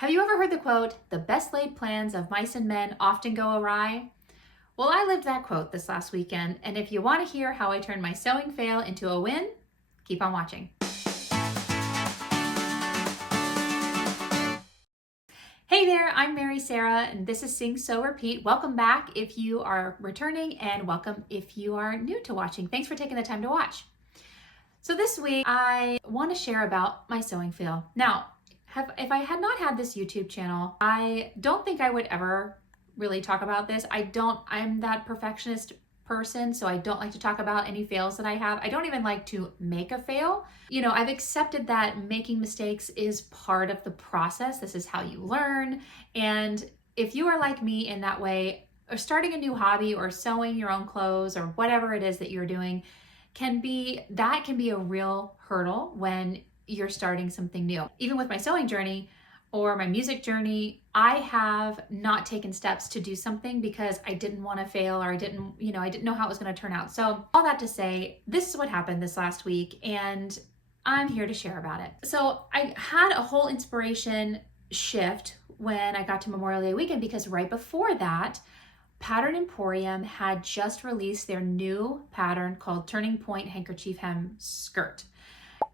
Have you ever heard the quote, "The best laid plans of mice and men often go awry"? Well, I lived that quote this last weekend, and if you want to hear how I turned my sewing fail into a win, keep on watching. Hey there, I'm Mary Sarah, and this is Sing, Sew, Repeat. Welcome back if you are returning, and welcome if you are new to watching. Thanks for taking the time to watch. So this week, I want to share about my sewing fail. Now, if I had not had this YouTube channel, I don't think I would ever really talk about this. I'm that perfectionist person, so I don't like to talk about any fails that I have. I don't even like to make a fail. You know, I've accepted that making mistakes is part of the process. This is how you learn. And if you are like me in that way, or starting a new hobby or sewing your own clothes or whatever it is that you're doing, can be a real hurdle when you're starting something new. Even with my sewing journey or my music journey, I have not taken steps to do something because I didn't want to fail, or I didn't know how it was going to turn out. So all that to say, this is what happened this last week, and I'm here to share about it. So I had a whole inspiration shift when I got to Memorial Day weekend, because right before that, Pattern Emporium had just released their new pattern called Turning Point Handkerchief Hem Skirt.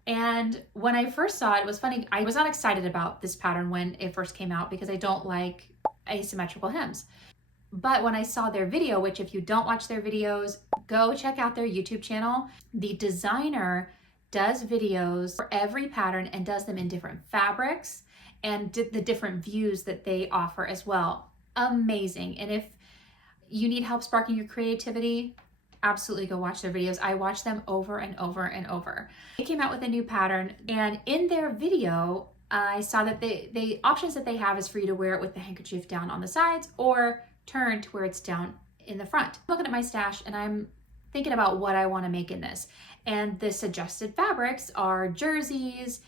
And when I first saw it, it was funny. I was not excited about this pattern when it first came out because I don't like asymmetrical hems. But when I saw their video, which if you don't watch their videos, go check out their YouTube channel. The designer does videos for every pattern and does them in different fabrics and the different views that they offer as well. Amazing. And if you need help sparking your creativity, absolutely go watch their videos. I watch them over and over and over. They came out with a new pattern, and in their video, I saw that the options that they have is for you to wear it with the handkerchief down on the sides or turn to where it's down in the front. I'm looking at my stash and I'm thinking about what I want to make in this. And the suggested fabrics are jerseys,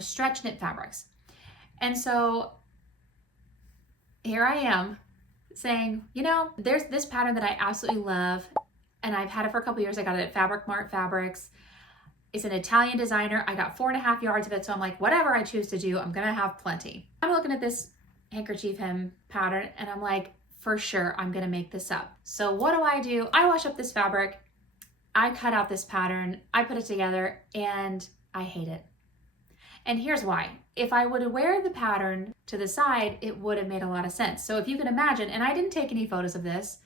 stretch knit fabrics. And so here I am saying, there's this pattern that I absolutely love, and I've had it for a couple years. I got it at Fabric Mart Fabrics. It's an Italian designer. I got 4.5 yards of it, so I'm like, whatever I choose to do, I'm gonna have plenty. I'm looking at this handkerchief hem pattern, and I'm like, for sure, I'm gonna make this up. So what do? I wash up this fabric, I cut out this pattern, I put it together, and I hate it. And here's why. If I would have wear the pattern to the side, it would have made a lot of sense. So if you can imagine, and I didn't take any photos of this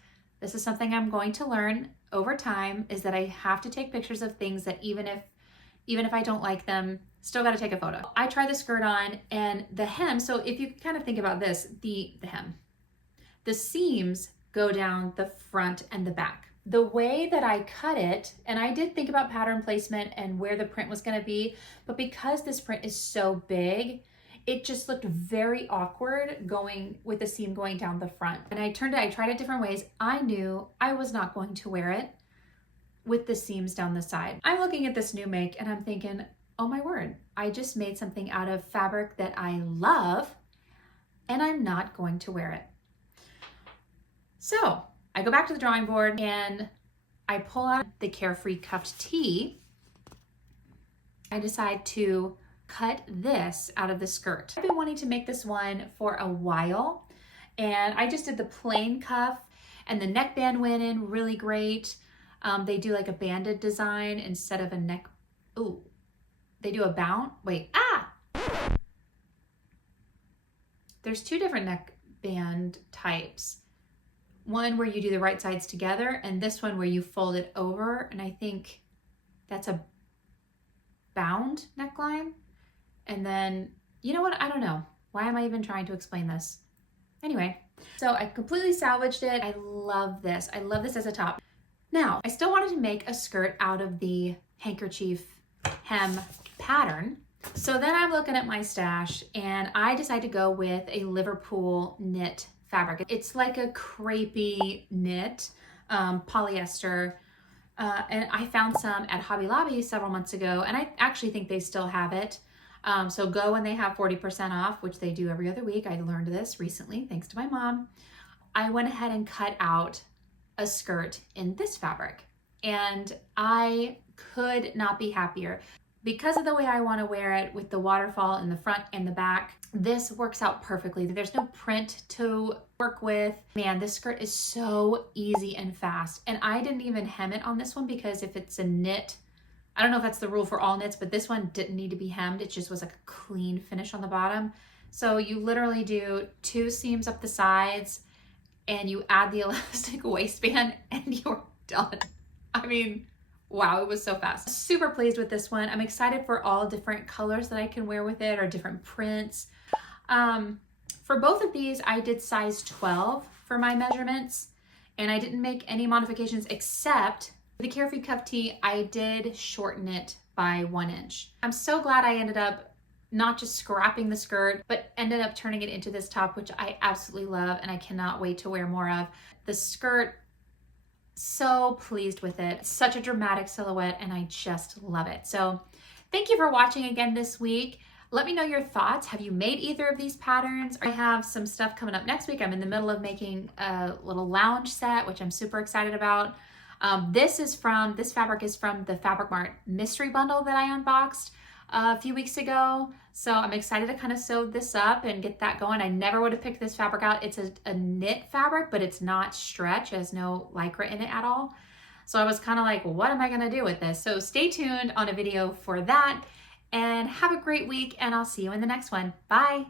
is something I'm going to learn over time, is that I have to take pictures of things that even if I don't like them, still got to take a photo. I tried the skirt on, and the hem, so if you kind of think about this, the hem, the seams go down the front and the back. The way that I cut it, and I did think about pattern placement and where the print was going to be, but because this print is so big, it just looked very awkward going with the seam going down the front. And I tried it different ways. I knew I was not going to wear it with the seams down the side. I'm looking at this new make and I'm thinking, oh my word, I just made something out of fabric that I love, and I'm not going to wear it. So I go back to the drawing board and I pull out the Carefree cuffed tee. I decide to cut this out of the skirt. I've been wanting to make this one for a while, and I just did the plain cuff, and the neckband went in really great. They do like a banded design instead of a neck. Ooh, they do a bound. Wait, There's two different neckband types. One where you do the right sides together, and this one where you fold it over, and I think that's a bound neckline. And then, you know what? I don't know. Why am I even trying to explain this? Anyway, so I completely salvaged it. I love this. I love this as a top. Now, I still wanted to make a skirt out of the handkerchief hem pattern. So then I'm looking at my stash, and I decided to go with a Liverpool knit fabric. It's like a crepey knit, polyester, and I found some at Hobby Lobby several months ago, and I actually think they still have it. So go when they have 40% off, which they do every other week. I learned this recently, thanks to my mom. I went ahead and cut out a skirt in this fabric, and I could not be happier. Because of the way I want to wear it, with the waterfall in the front and the back, this works out perfectly. There's no print to work with. Man, this skirt is so easy and fast. And I didn't even hem it on this one because if it's a knit, I don't know if that's the rule for all knits, but this one didn't need to be hemmed. It just was like a clean finish on the bottom. So you literally do 2 seams up the sides and you add the elastic waistband and you're done. I mean, wow, it was so fast. Super pleased with this one. I'm excited for all different colors that I can wear with it or different prints. For both of these, I did size 12 for my measurements and I didn't make any modifications except the Carefree Cuff Tee. I did shorten it by 1 inch. I'm so glad I ended up not just scrapping the skirt, but ended up turning it into this top, which I absolutely love and I cannot wait to wear more of. The skirt, so pleased with it. It's such a dramatic silhouette and I just love it. So thank you for watching again this week. Let me know your thoughts. Have you made either of these patterns? I have some stuff coming up next week. I'm in the middle of making a little lounge set, which I'm super excited about. This fabric is from the Fabric Mart mystery bundle that I unboxed a few weeks ago. So I'm excited to kind of sew this up and get that going. I never would have picked this fabric out. It's a knit fabric, but it's not stretch. It has no lycra in it at all. So I was kind of like, what am I gonna do with this? So stay tuned on a video for that and have a great week and I'll see you in the next one. Bye.